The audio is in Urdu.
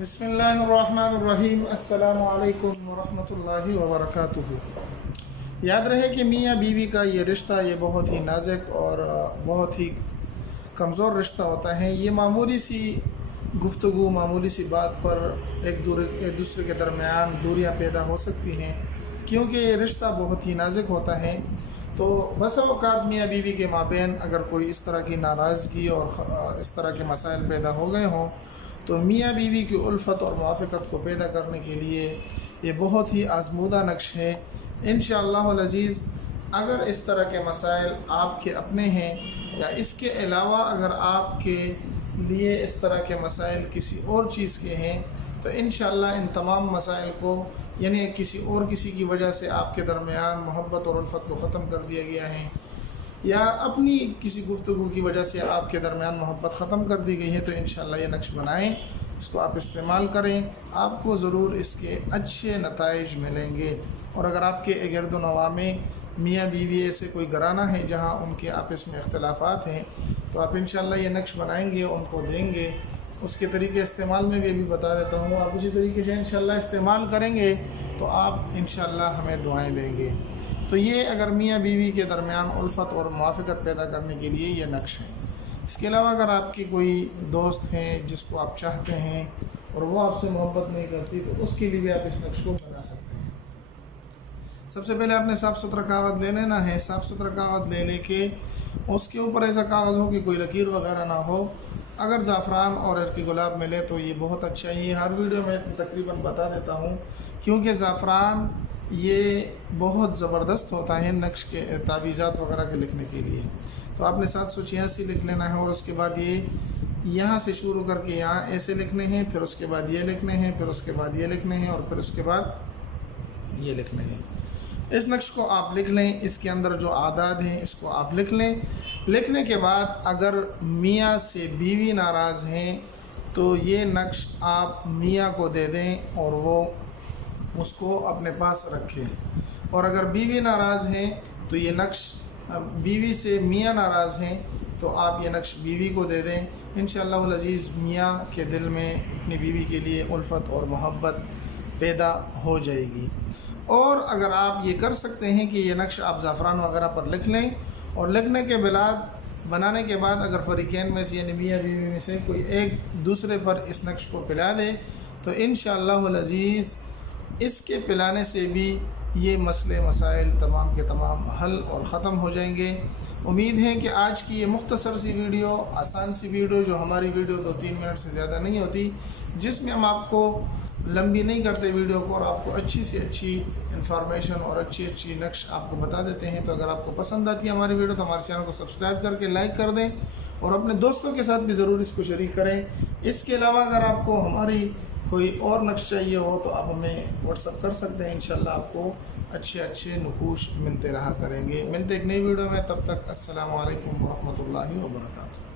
بسم اللہ الرحمن الرحیم۔ السلام علیکم ورحمۃ اللہ وبرکاتہ۔ یاد رہے کہ میاں بیوی کا یہ رشتہ یہ بہت ہی نازک اور بہت ہی کمزور رشتہ ہوتا ہے۔ یہ معمولی سی گفتگو، معمولی سی بات پر ایک دوسرے کے درمیان دوریاں پیدا ہو سکتی ہیں، کیونکہ یہ رشتہ بہت ہی نازک ہوتا ہے۔ تو بسا اوقات میاں بیوی کے مابین اگر کوئی اس طرح کی ناراضگی اور اس طرح کے مسائل پیدا ہو گئے ہوں تو میاں بیوی کی الفت اور موافقت کو پیدا کرنے کے لیے یہ بہت ہی آزمودہ نقش ہے۔ انشاءاللہ العزیز اگر اس طرح کے مسائل آپ کے اپنے ہیں یا اس کے علاوہ اگر آپ کے لیے اس طرح کے مسائل کسی اور چیز کے ہیں تو انشاءاللہ ان تمام مسائل کو، یعنی کسی کی وجہ سے آپ کے درمیان محبت اور الفت کو ختم کر دیا گیا ہے یا اپنی کسی گفتگو کی وجہ سے آپ کے درمیان محبت ختم کر دی گئی ہے، تو انشاءاللہ یہ نقش بنائیں، اس کو آپ استعمال کریں، آپ کو ضرور اس کے اچھے نتائج ملیں گے۔ اور اگر آپ کے گرد و نواح میں میاں بیوی ایسے کوئی گھرانہ ہے جہاں ان کے آپس میں اختلافات ہیں تو آپ انشاءاللہ یہ نقش بنائیں گے، ان کو دیں گے۔ اس کے طریقے استعمال میں بھی بتا دیتا ہوں، آپ اسی طریقے سے انشاءاللہ استعمال کریں گے تو آپ انشاءاللہ ہمیں دعائیں دیں گے۔ تو یہ اگر میاں بیوی کے درمیان الفت اور موافقت پیدا کرنے کے لیے یہ نقش ہے۔ اس کے علاوہ اگر آپ کی کوئی دوست ہیں جس کو آپ چاہتے ہیں اور وہ آپ سے محبت نہیں کرتی تو اس کے لیے بھی آپ اس نقش کو بنا سکتے ہیں۔ سب سے پہلے آپ نے صاف ستھرا کاغذ لے لینا ہے۔ صاف ستھرا کاغذ لے کے اس کے اوپر ایسا کاغذ ہو کہ کوئی لکیر وغیرہ نہ ہو۔ اگر زعفران اور عرق گلاب ملے تو یہ بہت اچھا ہے۔ یہ ہر ویڈیو میں تقریباً بتا دیتا ہوں، کیونکہ زعفران یہ بہت زبردست ہوتا ہے نقش کے تعویذات وغیرہ کے لکھنے کے لیے۔ تو آپ نے 786 لکھ لینا ہے، اور اس کے بعد یہ یہاں سے شروع کر کے یہاں ایسے لکھنے ہیں، پھر اس کے بعد یہ لکھنے ہیں، پھر اس کے بعد یہ لکھنے ہیں، اور پھر اس کے بعد یہ لکھنے ہیں۔ اس نقش کو آپ لکھ لیں، اس کے اندر جو اعداد ہیں اس کو آپ لکھ لیں۔ لکھنے کے بعد اگر میاں سے بیوی ناراض ہیں تو یہ نقش آپ میاں کو دے دیں اور وہ اس کو اپنے پاس رکھے، اور اگر بیوی ناراض ہیں تو یہ نقش بیوی سے میاں ناراض ہیں تو آپ یہ نقش بیوی کو دے دیں۔ انشاءاللہ العزیز میاں کے دل میں اپنی بیوی کے لیے الفت اور محبت پیدا ہو جائے گی۔ اور اگر آپ یہ کر سکتے ہیں کہ یہ نقش آپ زعفران وغیرہ پر لکھ لیں، اور لکھنے کے بعد بنانے کے بعد اگر فریقین میں سے یعنی میاں بیوی میں سے کوئی ایک دوسرے پر اس نقش کو پلا دے تو انشاءاللہ العزیز اس کے پلانے سے بھی یہ مسئلے مسائل تمام کے تمام حل اور ختم ہو جائیں گے۔ امید ہے کہ آج کی یہ مختصر سی ویڈیو، آسان سی ویڈیو، جو ہماری ویڈیو 2-3 منٹ سے زیادہ نہیں ہوتی، جس میں ہم آپ کو لمبی نہیں کرتے ویڈیو کو، اور آپ کو اچھی سے اچھی انفارمیشن اور اچھی نقش آپ کو بتا دیتے ہیں۔ تو اگر آپ کو پسند آتی ہے ہماری ویڈیو تو ہمارے چینل کو سبسکرائب کر کے لائک کر دیں، اور اپنے دوستوں کے ساتھ بھی ضرور اس کو شریک کریں۔ اس کے علاوہ اگر آپ کو ہماری کوئی اور نقش چاہیے ہو تو آپ ہمیں واٹس اپ کر سکتے ہیں، انشاءاللہ آپ کو اچھے نقوش ملتے رہا کریں گے۔ ملتے ایک نئی ویڈیو میں، تب تک السلام علیکم ورحمۃ اللہ وبرکاتہ۔